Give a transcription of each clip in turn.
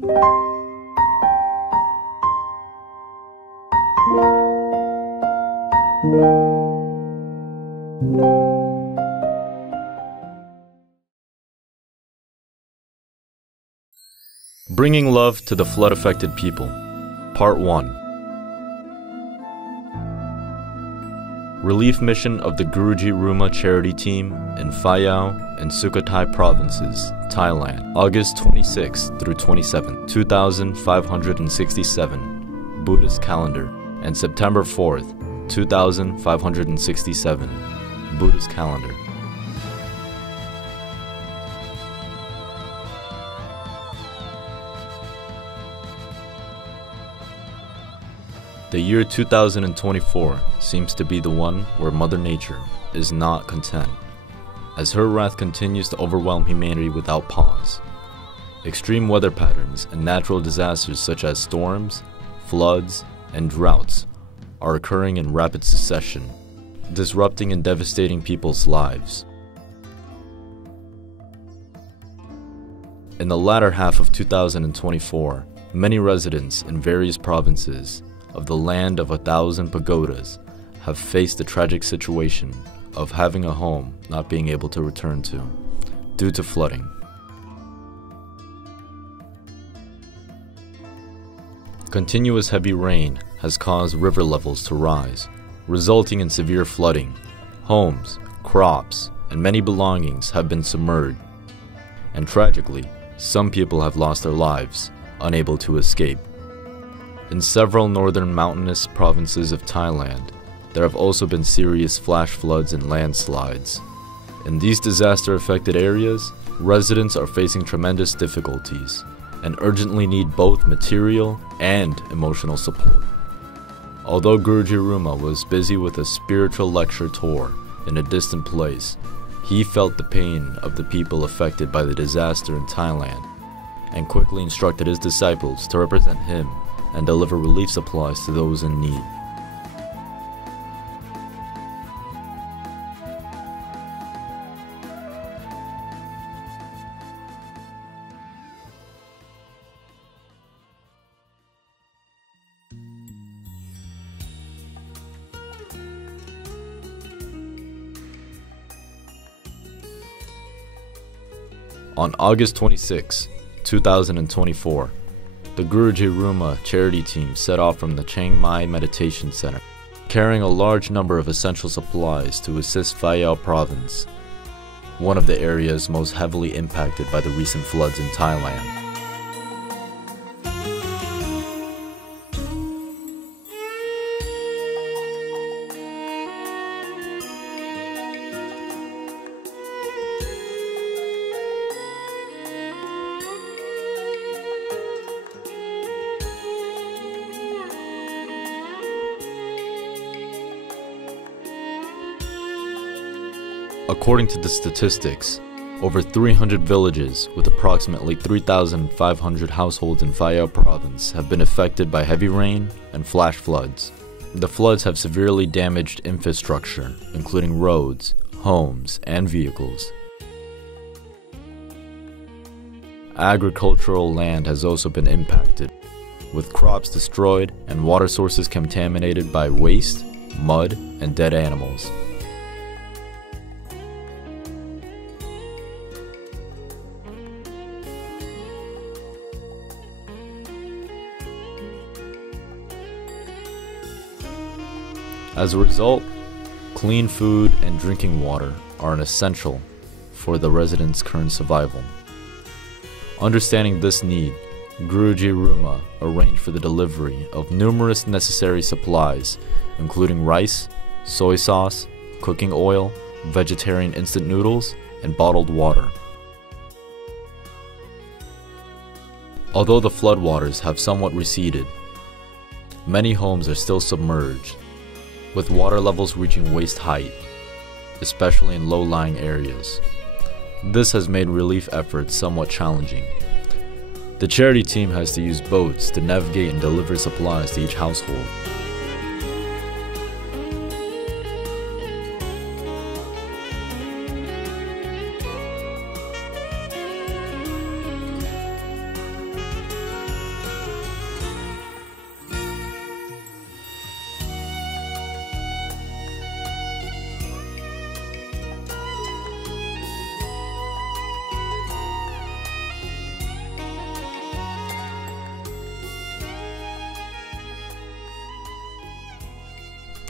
Bringing Love to the Flood-Affected People, Part 1. Relief Mission of the GURUJI Ruma Charity Team in Phai Yau and Sukhothai Provinces, Thailand, August 26 through 27, 2567, Buddhist calendar, and September 4th, 2567, Buddhist calendar. The year 2024 seems to be the one where Mother Nature is not content, as her wrath continues to overwhelm humanity without pause. Extreme weather patterns and natural disasters such as storms, floods, and droughts are occurring in rapid succession, disrupting and devastating people's lives. In the latter half of 2024, many residents in various provinces of the land of 1,000 pagodas have faced the tragic situation of having a home not being able to return to due to flooding. Continuous heavy rain has caused river levels to rise, resulting in severe flooding. Homes, crops, and many belongings have been submerged, and tragically, some people have lost their lives, unable to escape. In several northern mountainous provinces of Thailand, there have also been serious flash floods and landslides. In these disaster-affected areas, residents are facing tremendous difficulties and urgently need both material and emotional support. Although GURUJI Ruma was busy with a spiritual lecture tour in a distant place, he felt the pain of the people affected by the disaster in Thailand and quickly instructed his disciples to represent him and deliver relief supplies to those in need. On August 26, 2024, the GURUJI Ruma charity team set off from the Chiang Mai Meditation Center, carrying a large number of essential supplies to assist Phai Yau Province, one of the areas most heavily impacted by the recent floods in Thailand. According to the statistics, over 300 villages with approximately 3,500 households in Phai Yau Province have been affected by heavy rain and flash floods. The floods have severely damaged infrastructure, including roads, homes, and vehicles. Agricultural land has also been impacted, with crops destroyed and water sources contaminated by waste, mud, and dead animals. As a result, clean food and drinking water are an essential for the residents' current survival. Understanding this need, GURUJI Ruma arranged for the delivery of numerous necessary supplies, including rice, soy sauce, cooking oil, vegetarian instant noodles, and bottled water. Although the floodwaters have somewhat receded, many homes are still submerged, with water levels reaching waist height, especially in low-lying areas. This has made relief efforts somewhat challenging. The charity team has to use boats to navigate and deliver supplies to each household.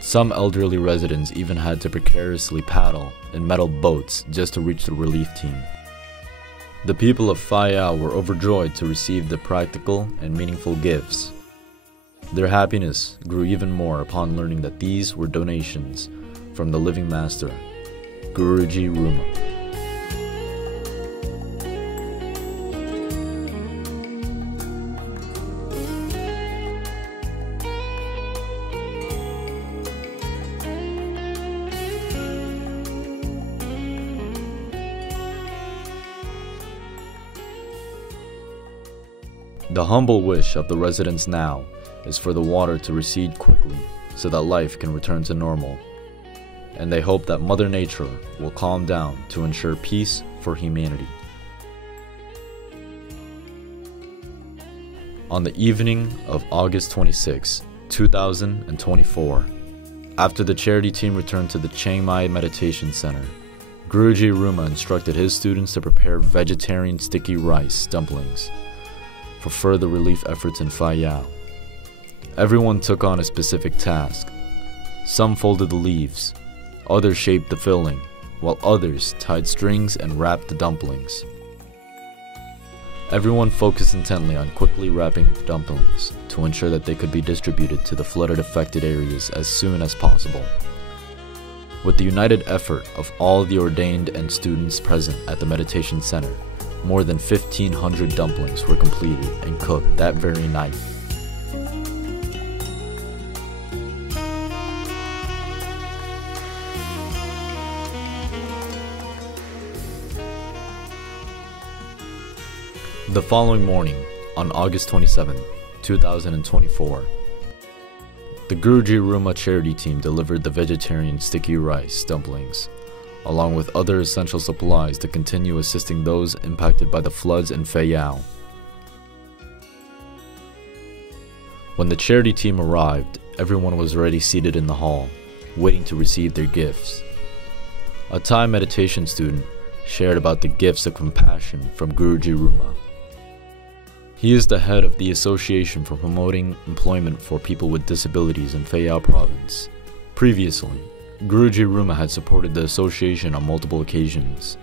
Some elderly residents even had to precariously paddle in metal boats just to reach the relief team. The people of Phayao were overjoyed to receive the practical and meaningful gifts. Their happiness grew even more upon learning that these were donations from the living master, GURUJI Ruma. The humble wish of the residents now is for the water to recede quickly so that life can return to normal. And they hope that Mother Nature will calm down to ensure peace for humanity. On the evening of August 26, 2024, after the charity team returned to the Chiang Mai Meditation Center, GURUJI Ruma instructed his students to prepare vegetarian sticky rice dumplings for further relief efforts in Phayao. Everyone took on a specific task. Some folded the leaves, others shaped the filling, while others tied strings and wrapped the dumplings. Everyone focused intently on quickly wrapping the dumplings to ensure that they could be distributed to the flooded affected areas as soon as possible. With the united effort of all the ordained and students present at the meditation center, more than 1,500 dumplings were completed and cooked that very night. The following morning, on August 27, 2024, the GURUJI Ruma charity team delivered the vegetarian sticky rice dumplings, along with other essential supplies to continue assisting those impacted by the floods in Phayao. When the charity team arrived, everyone was already seated in the hall, waiting to receive their gifts. A Thai meditation student shared about the gifts of compassion from GURUJI Ruma. He is the head of the Association for Promoting Employment for People with Disabilities in Phayao Province. Previously, GURUJI Ruma had supported the association on multiple occasions.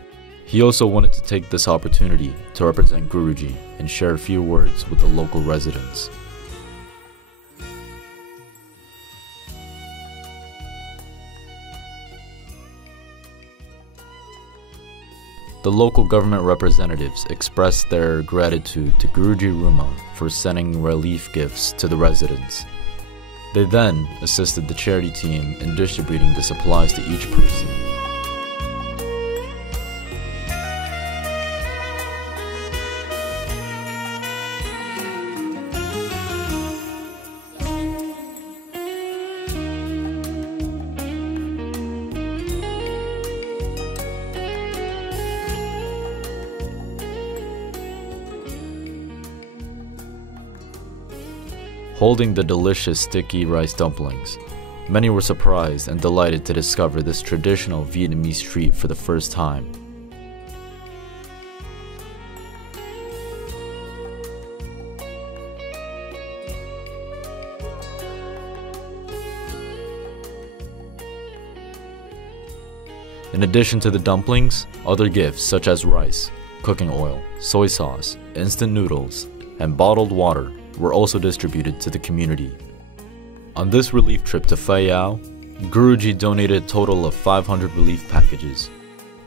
He also wanted to take this opportunity to represent GURUJI and share a few words with the local residents. The local government representatives expressed their gratitude to GURUJI Ruma for sending relief gifts to the residents. They then assisted the charity team in distributing the supplies to each person. Holding the delicious sticky rice dumplings, many were surprised and delighted to discover this traditional Vietnamese treat for the first time. In addition to the dumplings, other gifts such as rice, cooking oil, soy sauce, instant noodles, and bottled water were also distributed to the community. On this relief trip to Phayao, GURUJI donated a total of 500 relief packages,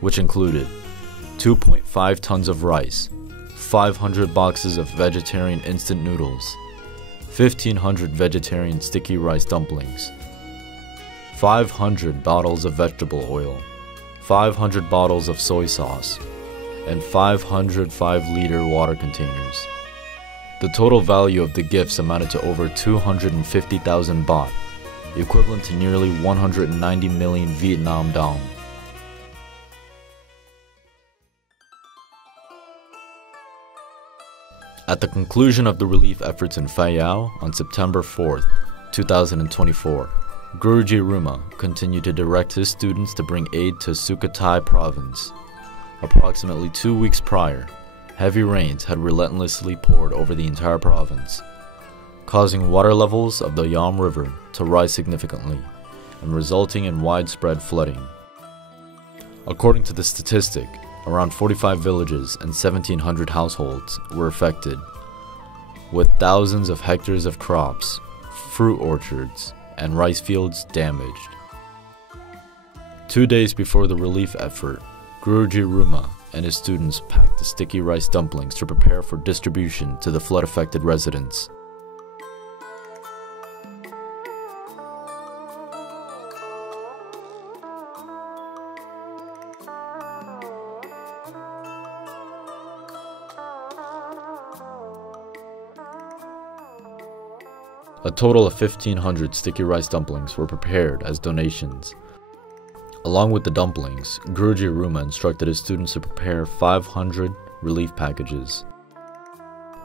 which included 2.5 tons of rice, 500 boxes of vegetarian instant noodles, 1,500 vegetarian sticky rice dumplings, 500 bottles of vegetable oil, 500 bottles of soy sauce, and 500 5-liter water containers. The total value of the gifts amounted to over 250,000 baht, equivalent to nearly 190 million Vietnam dong. At the conclusion of the relief efforts in Phayao on September 4, 2024, GURUJI Ruma continued to direct his students to bring aid to Sukhothai province. Approximately 2 weeks prior, heavy rains had relentlessly poured over the entire province, causing water levels of the Yam River to rise significantly and resulting in widespread flooding. According to the statistic, around 45 villages and 1,700 households were affected, with thousands of hectares of crops, fruit orchards, and rice fields damaged. 2 days before the relief effort, GURUJI Ruma and his students packed the sticky rice dumplings to prepare for distribution to the flood-affected residents. A total of 1,500 sticky rice dumplings were prepared as donations. Along with the dumplings, GURUJI Ruma instructed his students to prepare 500 relief packages,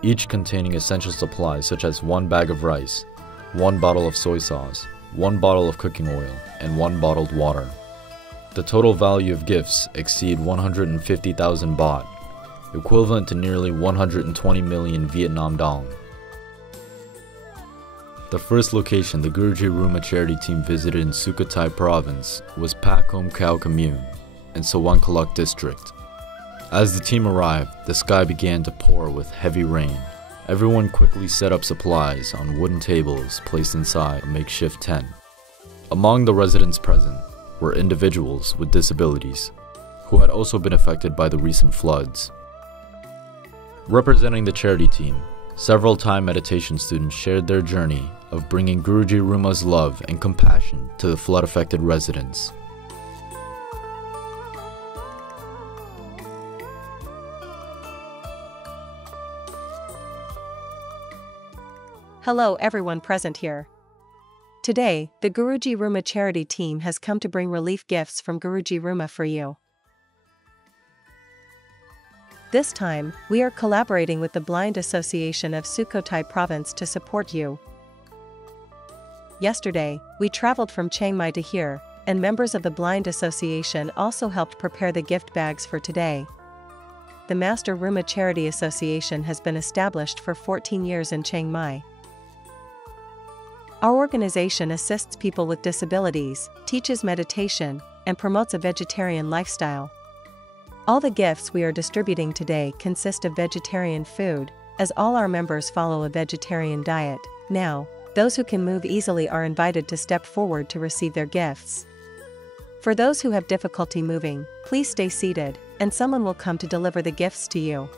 each containing essential supplies such as 1 bag of rice, 1 bottle of soy sauce, 1 bottle of cooking oil, and 1 bottled water. The total value of gifts exceed 150,000 baht, equivalent to nearly 120 million Vietnam dong. The first location the GURUJI Ruma charity team visited in Sukhothai province was Pakhom Khao commune in Sawankalok district. As the team arrived, the sky began to pour with heavy rain. Everyone quickly set up supplies on wooden tables placed inside a makeshift tent. Among the residents present were individuals with disabilities, who had also been affected by the recent floods. Representing the charity team, several Thai meditation students shared their journey of bringing GURUJI Ruma's love and compassion to the flood-affected residents. Hello everyone present here. Today, the GURUJI Ruma charity team has come to bring relief gifts from GURUJI Ruma for you. This time, we are collaborating with the Blind Association of Sukhothai Province to support you. Yesterday, we traveled from Chiang Mai to here, and members of the Blind Association also helped prepare the gift bags for today. The Master Ruma Charity Association has been established for 14 years in Chiang Mai. Our organization assists people with disabilities, teaches meditation, and promotes a vegetarian lifestyle. All the gifts we are distributing today consist of vegetarian food, as all our members follow a vegetarian diet. Now, those who can move easily are invited to step forward to receive their gifts. For those who have difficulty moving, please stay seated, and someone will come to deliver the gifts to you.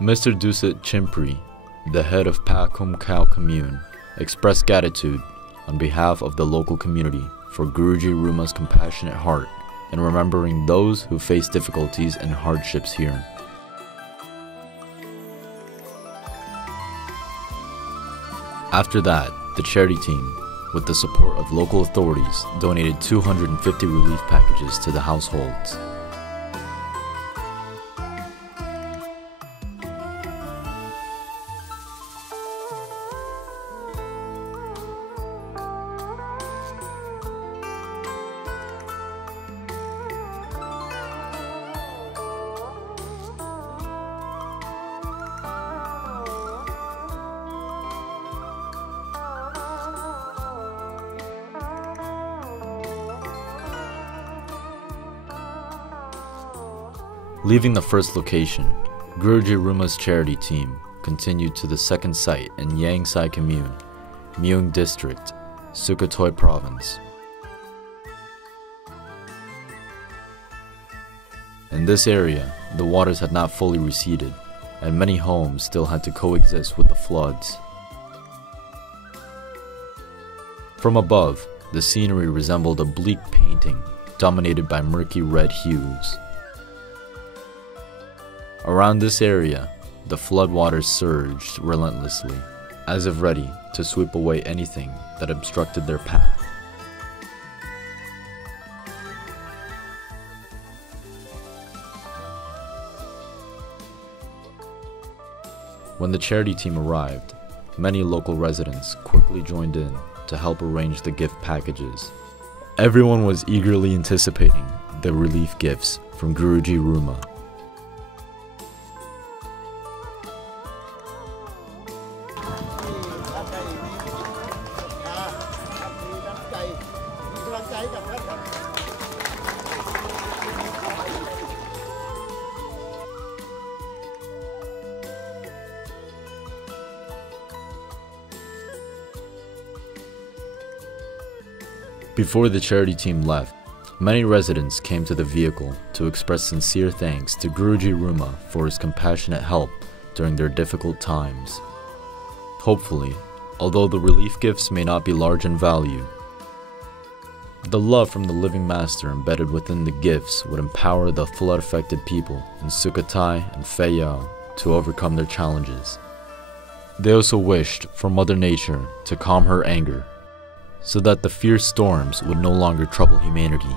Mr. Dusit Chimpri, the head of Pakhom Khao commune, expressed gratitude on behalf of the local community for GURUJI Ruma's compassionate heart in remembering those who face difficulties and hardships here. After that, the charity team, with the support of local authorities, donated 250 relief packages to the households. Leaving the first location, GURUJI Ruma's charity team continued to the second site in Yangsai commune, Mueang district, Sukhothai province. In this area, the waters had not fully receded, and many homes still had to coexist with the floods. From above, the scenery resembled a bleak painting dominated by murky red hues. Around this area, the floodwaters surged relentlessly, as if ready to sweep away anything that obstructed their path. When the charity team arrived, many local residents quickly joined in to help arrange the gift packages. Everyone was eagerly anticipating the relief gifts from GURUJI Ruma. Before the charity team left, many residents came to the vehicle to express sincere thanks to GURUJI Ruma for his compassionate help during their difficult times. Hopefully, although the relief gifts may not be large in value, the love from the living master embedded within the gifts would empower the flood-affected people in Sukhothai and Phai Yai to overcome their challenges. They also wished for Mother Nature to calm her anger, so that the fierce storms would no longer trouble humanity.